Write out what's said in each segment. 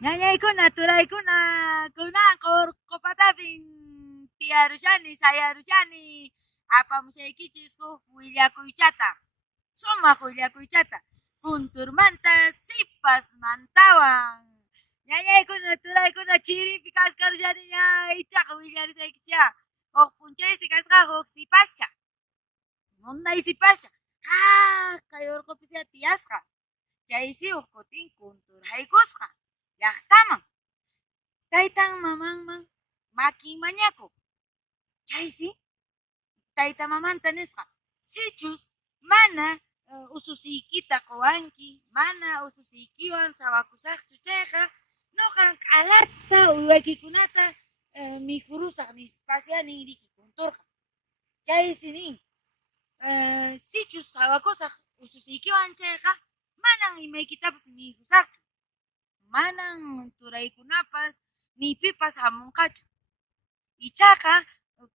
Nyanyaikuna, turaykuna, kunakor, kopatapin, tiyarushani, sayarushani, apamushaykichis huk willakuychata, sumaq willakuychata, kunturmanta sipasmantawan. Ñañaykuna, turaykuna, chiripi kaskarishani ña, ichaqa willarisaykicha, huk punchaysi kasqa huk sipascha, munay sipascha, kay urqupis tiyasqa, chaysi huk kutin kunturhaykusqa, llaqtaman. Taytan mamanman makinmañakuq. Chaysi tayta mamanta nisqa sichus mana ususiykita quwanki, mana ususiykiwan sawakusaqchu chayqa nuqan k'alata uywaykikunata mikurusaq nispasya ninriki kunturqa. Chaysi nin sichus sawakusaq ususiykiwan chayqa manan imaykitapas mikusaqchu. Manan turaykunapas ni pipas hamunqachu. Ichaqa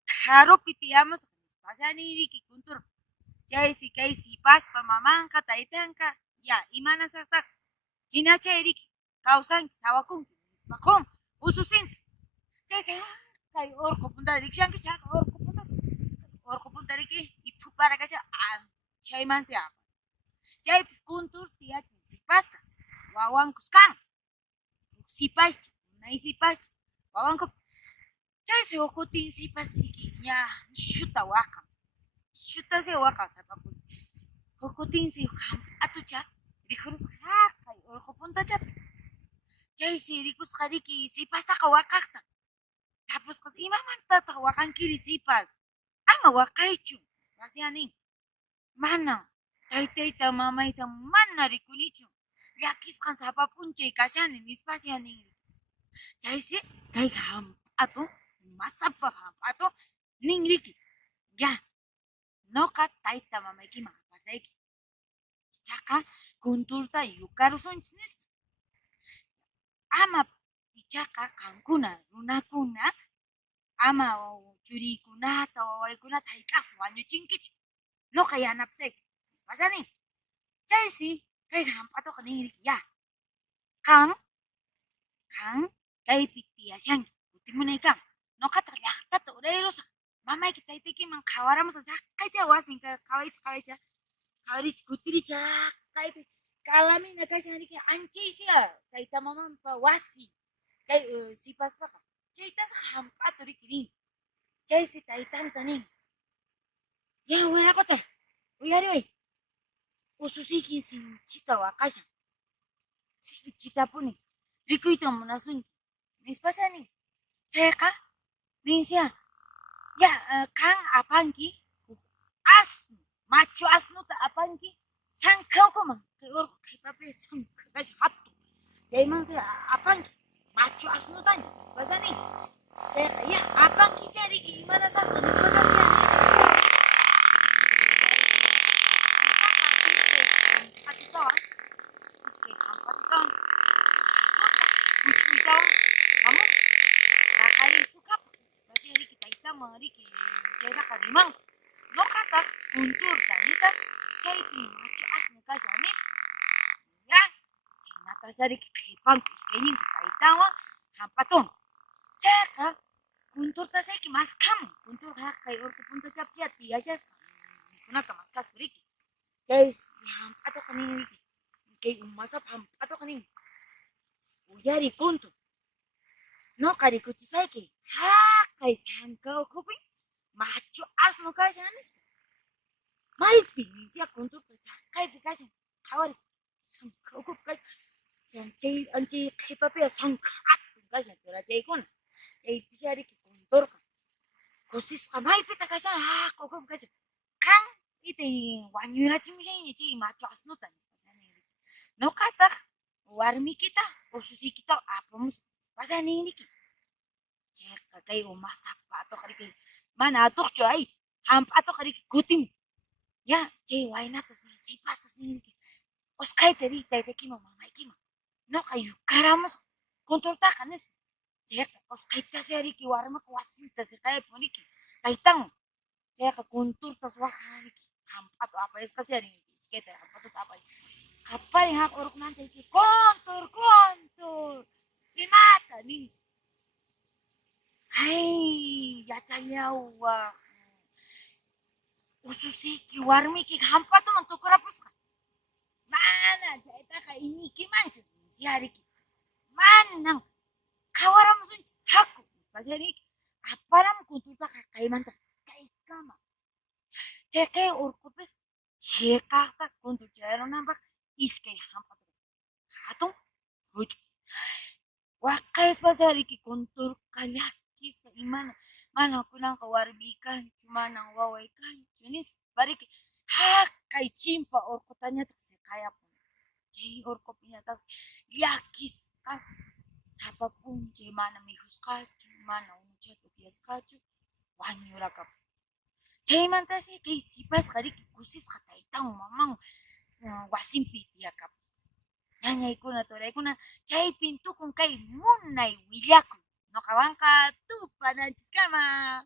karupi tiyamusqa nispasaninriki kunturqa. Chaysi kay sipaspa mamanqa taytanqa ya imanasaqtaq hinachayriki kawsanki sawakunki nispa qun ususinki. Chaysi kay urqu punta rikshanki chaqa urqu punta riki iphupara kasha chaymansi apa. Chaypis kuntur tiyachin sipasta wawankus kan sipascha nay sipascha wawanku chaysi ukutin sipas iki ña shuta waqan shutasi waqan sapakun ukutinsi hamp'atucha rikurusqa kay urqu puntachapi chaysi rikusqa riki sipastaqa waqaqta tapusqas imamantataq waqankiri sipas ama waqaychu asyanin mana taytayta mamayta mana rikunichu llakisqan sapapunchay kashani nispasyanin chaysi kay hamp'atu masapa hamp'atu ninriki ya noqa tayta mamaykiman pasayki ichaqa kunturta yukarusunchis nispa ama ichaqa qankuna runakuna ama churiykunata wawaykunata hayk'aqchu wañuchinkichu noqa yanapasayki pasanin chaysi kay hamp'atuqa ninriki ya qan kaypi tiyashanki kutimunaykan noqataq llaqtata urayrusaq mamayki taytaykiman qhawaramusaq saqaycha wasin qhawaricha kutiricha kaypi kalamina kashan riki anchaysiya tayta mamanpa wasi kay sipaspaqa chaytasaq hamp'atu riki rin chaysi taytanta nin ya wiraquchay uyariway ususiyki sinchita waqashan sinchitapuni rikuyta munasunki nispasani chayqa ninsiya ya kan apanki asno macho asnuta apanki sank'awkuman kay urqu kay papi sank'a kashan hatun chaymansi apanki macho asnutaña pasani chayqa ya apanki chariki imanasaqta nispatasya hamp'atutawan iskay hamp'atutawan huch'uytawan hamun paqarin sukapa nispasya riki taytaman riki chayraqa rimanqa noqataq kunturta nisaq chaypi macho asno kashan nispa ya chaynatasa riki qhipanku iskayninku taytawan hamp'atuwan chayqa kunturtasayki maskhamun kunturqa kay urqu puntachapi tiyashasqa mikhunata maskasqa riki chaysi hamp'atuqa nin riki kay umasapa hamp'atuqa nin uyari kuntur noqa rikuchisayki haqay sanka ukhupi macho asno kashan nispa maypi ninsiya kunturqa kaypi kashan qhawari sanka ukhupi kashan chay anchay qhipapiqa sanka hatun kashan churachaykuna chaypisha riki kunturqa kusisqa maypita kashan haqa ukhupi kashan qan itay wañurachimushayña chay macho asnuta nispasani noqataq warmikita ususiykita apamusqa pasaninriki chayqa kay umasapa atuq riki mana atuqchu ay hamp'atuqa riki kutimun ya chay waynatas sipastas ninki usqayta riy taytaykiman mamaykiman noqa yukaramusqa kunturtaqa nispa chayqa usqaytasya riki warmaqa wasinta siqaypun riki taytanwan chayqa kunturtas waqhan riki hamp'atu apayasqasya rinki iskayta hamp'atuta apay qaparin haq urqumanta riki kuntur kuntur nis. Hai, ya cayawa. Ususiki warmi ki hampa tuh untuk kerapus kan. Mana cerita kayak ini ki mancu si hari ki. Mana kawaram sun haku. Pas hari ki. Apa ram kuntuta kayak mantap. Kayak kama. Ceke urkupis cekakta kuntu cero nambak iske hampa tuh. Hatung rujuk. Wakais pas hari ki kuntur kalyakis ka imana. Mana aku nang kawarbikan cuma nang wawaikan. Jenis bari ki hakai cimpa orko tanya tak sekaya pun. Jadi orko punya tas yakis kan. Siapapun cai mana mihus kacu, mana unu catu bias kacu, wanyura kap. Cai manta sih kay sipas kadi kusis kata itang mamang wasimpi dia kap. Nanya iku na tora iku na cai pintu kung kay munay wilyaku. No kawangka tu panancis kama.